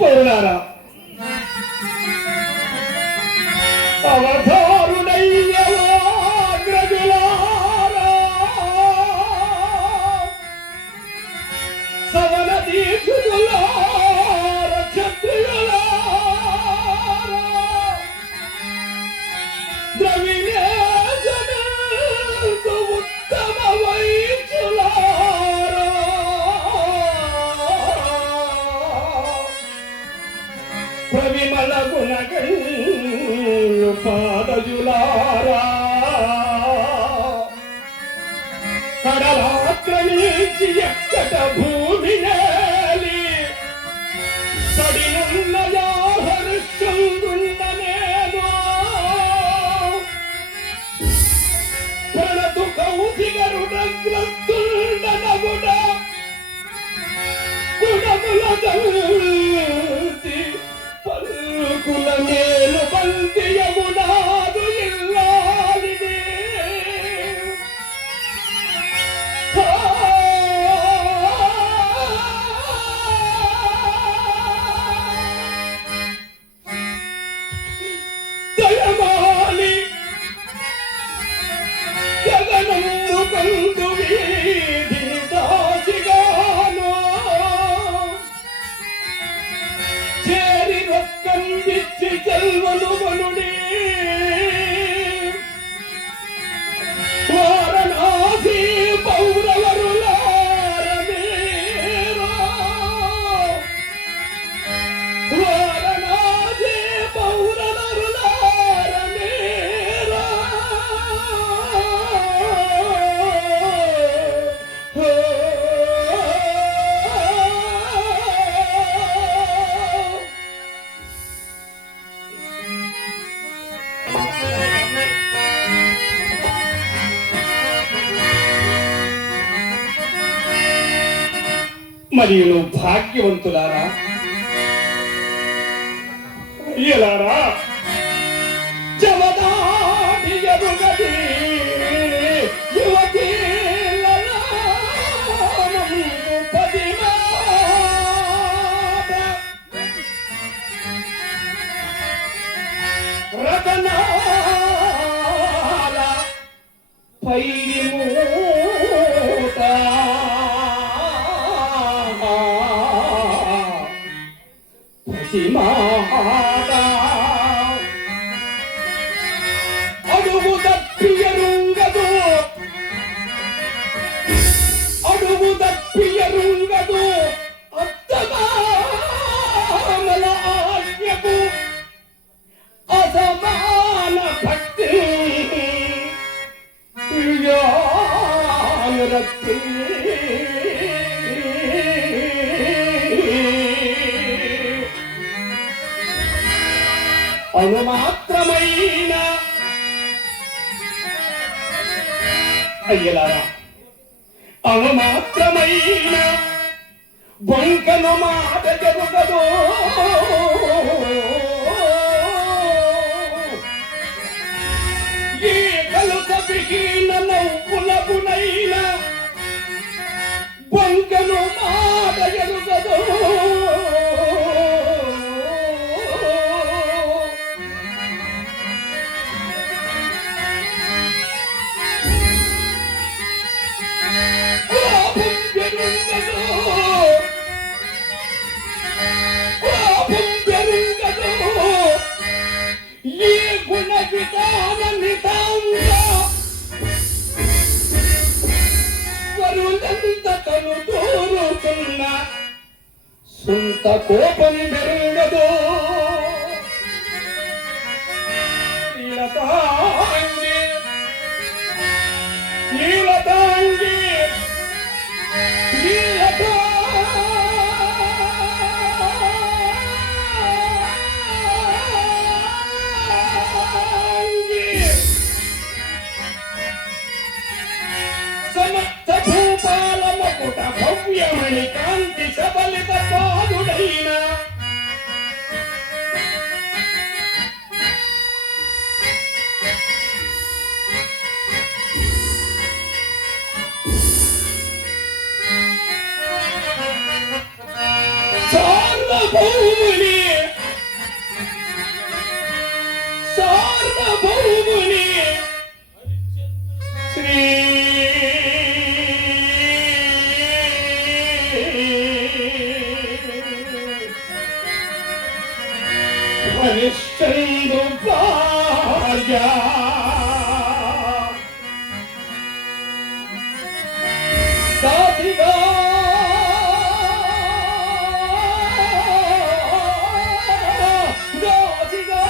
పౌరులారా, అవతారుడయ్యవాగ్రజులారా, సవన దీక్షులార, క్షత్రియులారా, ద్రవిణేశమెందు ఉత్తమ వైశ్యులారా, ప్రవిమల గుణగణ్యు పాదజులారా, కడలాక్రమించి ఎక్కట భూమి నేలి సడినున్న హర్షంగుండనేదో ప్రణతు కౌశిగరుడగ్రస్తుండనగుడ గుణముల దల్తి పల్కుల మేలు బంతియగునాదు ఇల్లాలిదే. దయమాలి జగనమ్ము బంధు వీధిని దాసిగాను చేరి రొక్కందిచ్చి జల్వలు వనుడి వారణాసి పౌరవరులారమేరా, వారణాసి పౌరవరులారమేరా, మరియు భాగ్యవంతులారా, అయ్యలారా, జవదాటి ఎరుగది యువతీలలా పదిమాద రతనాల పైమూట అడుగు దప్పియరుంగదు, అడుగు దప్పియరుంగదు అత్తమామల ఆజ్ఞకు అసమాన భక్తి యానురక్తి అనుమాత్రమైన అయ్యలారా, అనుమాత్రమైన బొంకను మాట జరుగుగదో ఏ కలుసబిహీన నవ్వులగునైన బొంకను మాట జరుగుగదో ఏ గుణ విధాన నితాంగా వరులంత తను తోరుతున్న సొంత కోపం పెరుగదు. లీలతాంగి లీలతాంగి లీలతా భవ్యమణి కాంతి సబలిత పాదుడైన చార్ల సార్వభౌముని సార్వభౌముని శ్రీ హరిశ్చంద్రు భార్య దాసిగా దాసిగా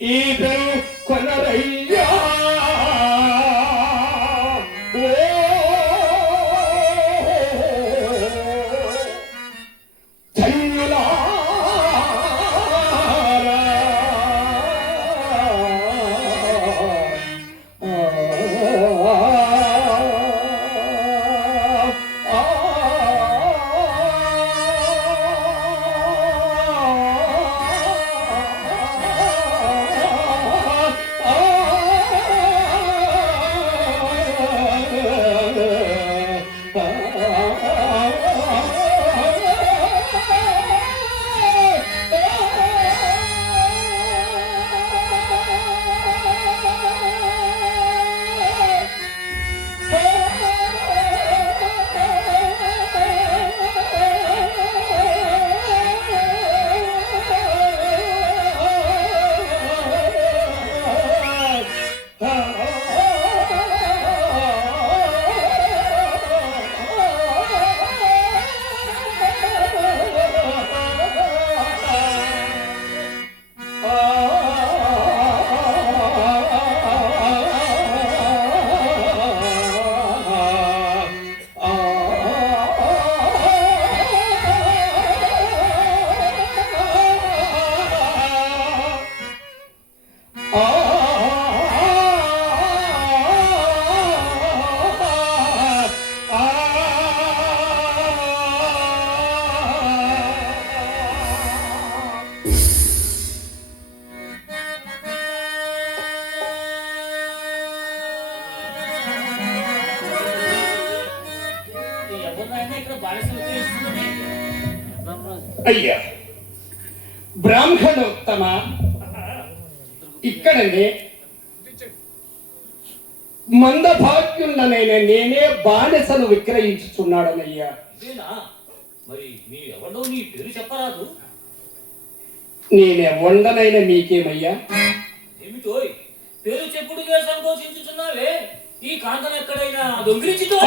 ఈ పేరు కొనరయ్యా అయ్యా బ్రాహ్మణోత్తమ ఇక్కడనే మందభాగ్యున్ననైనా నేనే బానిసను విక్రయించుచున్నాడనయ్యా. మరి నీ ఎవడో నీ పేరు చెప్పరాదు. నేనెవండనైనా మీకేమయ్యా? ఏమిటో పేరు చెప్పుడుగా సంకోచించుచున్నావే, ఈ కాంతం ఎక్కడైనా దొంగిలించుతో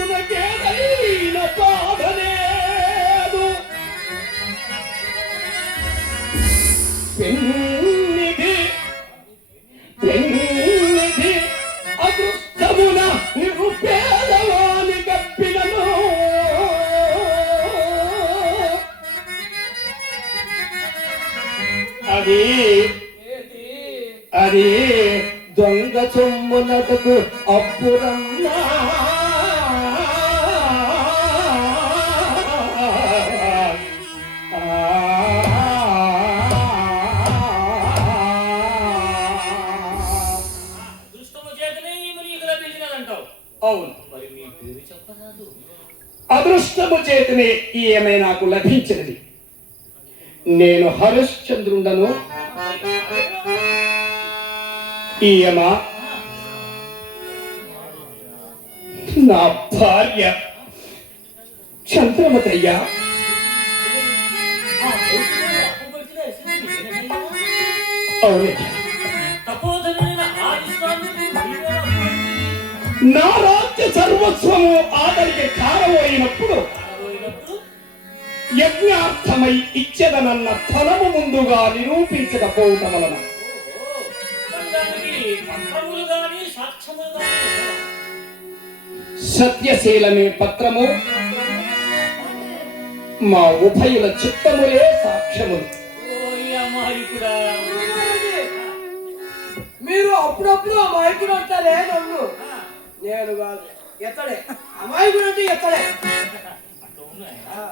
భాగ్యవంతునకేదైన బాధలేదు. పెన్నిధి పెన్నిధి అదృష్టమున నిరుపేదవాని కప్పినను అది అది దొంగ సొమ్మునకు అప్పురమ్మా. అవును, మరి నీ పేరు చెప్పరాదు. అదృష్టము చేతనే ఈమె నాకు లభించినది. నేను హరిశ్చంద్రుండను. ఈయమ నా భార్య చంద్రమతయ్య. అవును, నా రాజ్య సర్వస్వము ఆతనికి కారవోయినప్పుడు యజ్ఞార్థమై ఇచ్చెదనన్న ధనము ముందుగా నిరూపించకపోవటం వలన సత్యశీలమే పత్రము, మా ఉభయుల చిత్తములే సాక్ష్యములు. మీరు అప్పుడప్పుడు అమాయకుడు అంటారే నన్ను. నేను కాదు, ఎత్తడే అమాయకుడు అంటే ఎత్తడే. అట్లా ఉన్నాయా?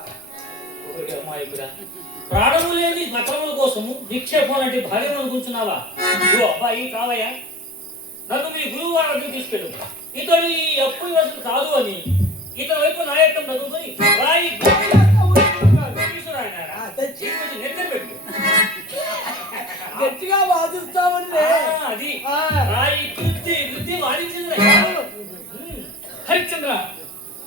ఓరి అమాయకుడా. ప్రాణము లేని పత్రముల కోసము నిక్షేపం అంటే భార్యను కూర్చున్నావా? ఓ అబ్బాయి కావయ్యా, నన్ను మీ గురువు వారి వద్దకు తీసుకెళ్ళు. ఇతడు ఈ అప్పు వసూలు కాదు అని ఇతని వైపు నాయకం చదువుకొని రాయి తీసుకురాయన నెత్తి పెట్టు. గట్టిగా వాదిస్తామని అది రాయి వృత్తి వాదించింది. హరిశ్చంద్ర,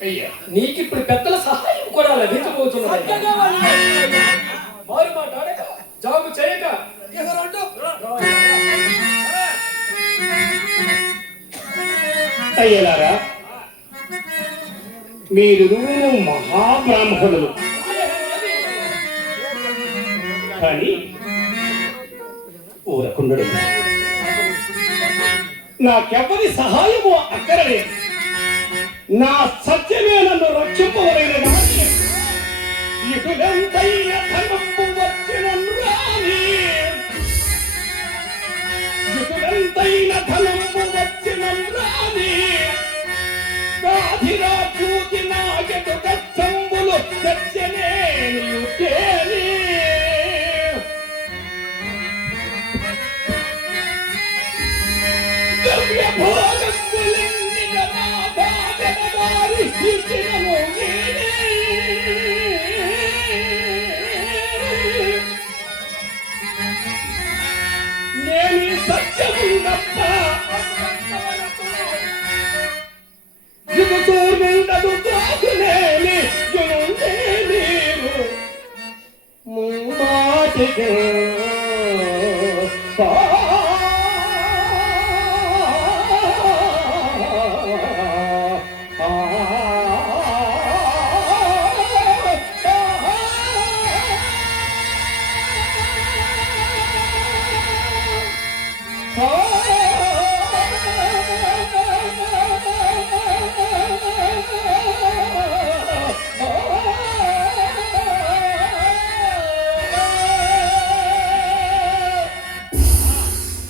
అయ్యా నీకిప్పుడు పెద్దల సహాయం కూడా లభించబోతున్నది. చక్కగా వాదిస్తామయ్యా. మారు మాట్లాడక జాగు చేయక ఎవరంటూ అయ్యలారా, మీరును మహాబ్రాహ్మణులు, కానీ ఊరకుండడు. నాకెవ్వరి సహాయము అక్కరలేదు. నా సత్యమే నన్ను రక్షింపవలైన కానీ ఇటులెంతైన ధర్మము వచ్చినను రాని, ఇటులెంతైన ధనము వచ్చినను రాని, గాధిరాజూతి నాగెటు కచ్చంబులు తెచ్చనేని దివ్య భోగములింగిన నాదారి ఇచ్చినను నేను సత్యమున్నప్ప యుగతూర్నుండదు కాదులేని యునుండే నీవు ముమ్మాటికి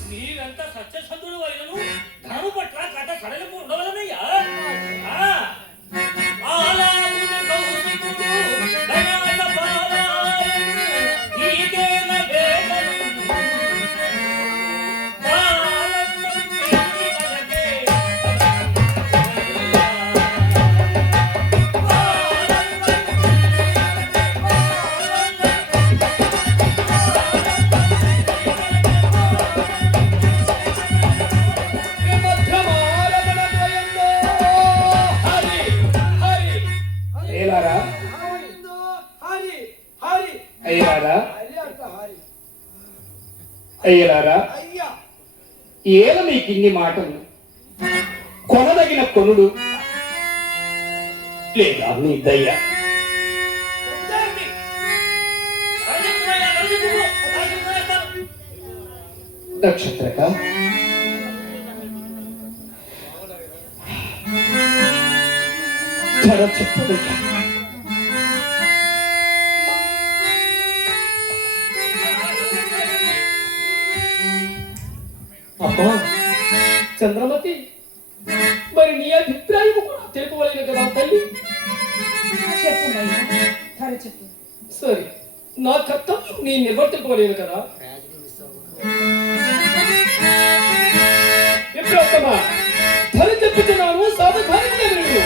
మీరంతా సత్యసంధులు అయినను ధనము పట్ల కథ సడలింపు ఉండవలనయ్యా. ఆలాగున కౌశికుడు ధనాల పాలాయను నీకేల వేదను ఆనందం నీకి కలగే. ఏలారా హరి హరి అయ్యారా హరి అంట హరి. అయ్యలారా, అయ్యా ఏల మీకిన్ని మాటలు కొనదగిన కొనుడు లేదా నీ దయ్య? ఉదాహరణకి రాజకుమారయ్య, రాజకుమారయ్య. నక్షత్రక ధర చెప్పదయ్యా. అమ్మా చంద్రమతి, మరి నీ అభిప్రాయం కూడా తెలుపవలేను కదా తల్లి. చెప్పమ్మయ్యా, ధర చెప్పు. సరే, నా కర్తవ్యం నీ నిర్వర్తింపవలేను కదా. ఎప్పుడమ్మా ధర చెప్పుతున్నాను, సావధానంగా విను.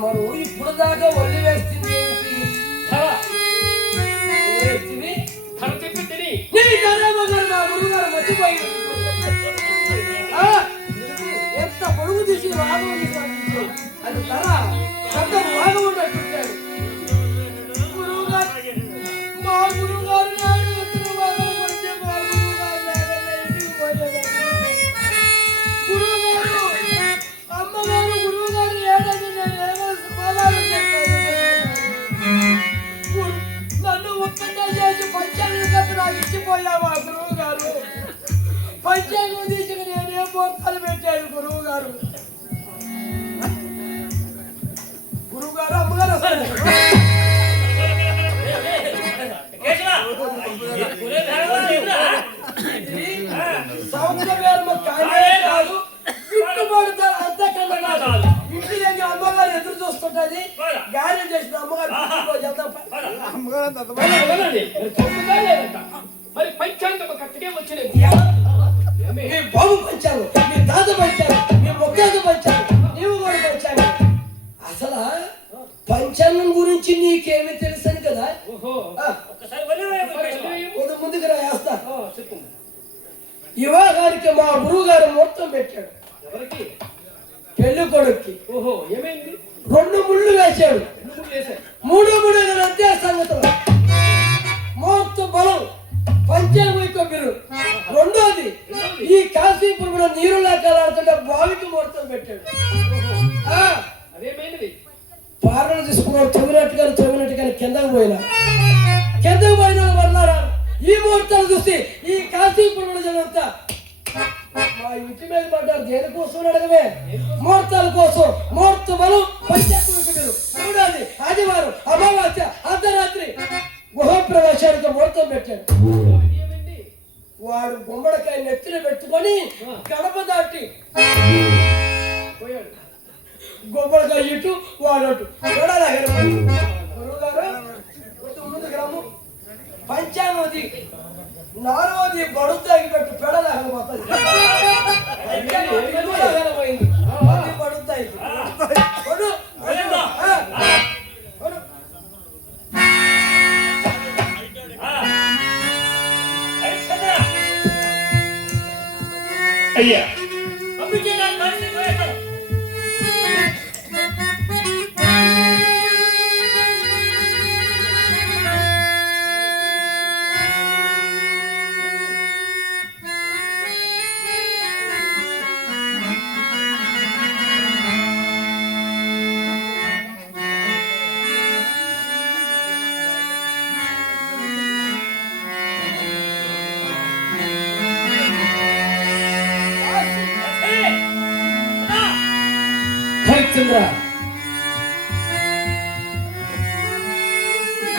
తమరు ఇప్పుడు దాకా ఒళ్ళు వేస్తుంది ఏమిటి? ధర వేస్తుంది? ధర చెప్పి తిని నీ ధరేమో గారు మా గురువుగారు మర్చిపోయి ఎంత పొడుగు తీసి రాగం తీసి అది ధర అంత రాగం ఉన్నట్టుంటాడు గురువుగారు. మా గురువుగారు నాడు ఎత్తున వాగం వచ్చే మా గురువుగారు లేకుండా ఇంటికి పోయేదాన్ని. గురువుగారు అమ్మగారు గురువుగారు ఏడాది నేను ఏమో సమాధానం చెప్పాను. నన్ను ఒక్కటే చేసి పంచాంగం కట్టి నాకు ఇచ్చిపోయావా గురువు గారు? పంచాంగం తీసుకుని నేనే పోతాలు పెట్టాడు గురువు గారు. గురువు గారు అమ్మగారు వస్తారు. సంవత్సరం వేరు మాకు కానే కాదు, గిట్టుబడుతారు అంతకన్నా కాదు. ఇంటి దగ్గర అమ్మగారు ఎదురు చూస్తుంటది. గాలి చేసిన అమ్మగారు వెళ్ళండి. మరి తప్పుగా లేదంట. మరి పంచాంగం కట్టకే వచ్చినాయి. మీ బాబు పంచారు, మీ తాత పంచారు, మీ మొక్కలు పంచారు, నీవు కూడా పంచారు. అసలు పంచాంగం గురించి నీకేమి తెలుసని కదా? ఓహో ఒక్కసారి వెళ్ళి ముందుకు రాస్తా. చెప్పు. వివాహానికి మా గురువు గారు ముహూర్తం పెట్టాడు. ఎవరికి? పెళ్లి కొడుక్కి. ఓహో ఏమైంది? 2 ముళ్ళు వేశాడు. ఎందుకు చేశారు? 3 అంతే సంగతులు. ముహూర్త బలం పంచాంగం బిరు. రెండోది ఈ కాశీపురంలో నీరు లేకలాడుతుంటే బావికి ముహూర్తం పెట్టాడు. అదేమైంది? పారలు తీసుకున్నాడు. చెవినట్టుగా కిందకు పోయినా వల్ల ఈ ముహూర్తాలు చూసి ఈ కాశీపురంలో జనంతా మా ఇంటి మీద పడ్డారు. దేనికోసం అడగమే? ముహూర్తాల కోసం. ముహూర్త బలం పంచాంగం బిరు. చూడాలి ఆదివారం అమావాస్య అర్ధరాత్రి గుహప్రవేశానికి ముహూర్తం పెట్టాడు. వాడు గుమ్మడికాయ నెత్తిన పెట్టుకొని గడప దాటి పోయాడు. గుమ్మడికాయ ఇటు వాడటు. గురువుగారు ముందు గ్రామం పంచాంగది 4వది బడుతాగి పెట్టు పెడలేకపోతుంది. బడుతాయి అయ్యా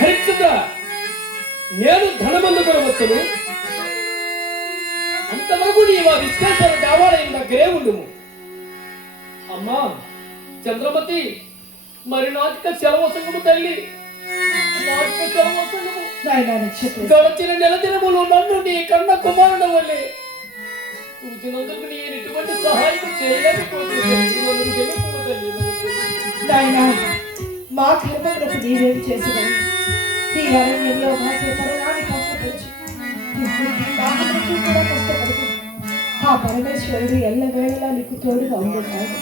హరిశ్చంద్ర, నేను ధనమందుకొని వచ్చను. అంతవరకు నీవు విశ్వాసాలు కావాలని దగ్గరే ఉండుము. అమ్మా చంద్రమతి, మరి నాటిక సెలవు సంగము తల్లి, నాటిక సెలవు సంగము. గడచిన నెల దినములు నన్ను నీ కన్న కుమారుడు వల్లే చూసినందుకు నేను ఎటువంటి సహాయం చేయలేకపోతున్నాను. మా కర్మ ప్రతి నీవేమి చేసేదాన్ని ఈ అరణ్యంలో భాష పరమాన్ని కష్టపరిచి కూడా కష్టపడుతుంది. ఆ పరమేశ్వరుడు ఎల్లవేళలా నీకు తోడుగా ఉండేవాడు.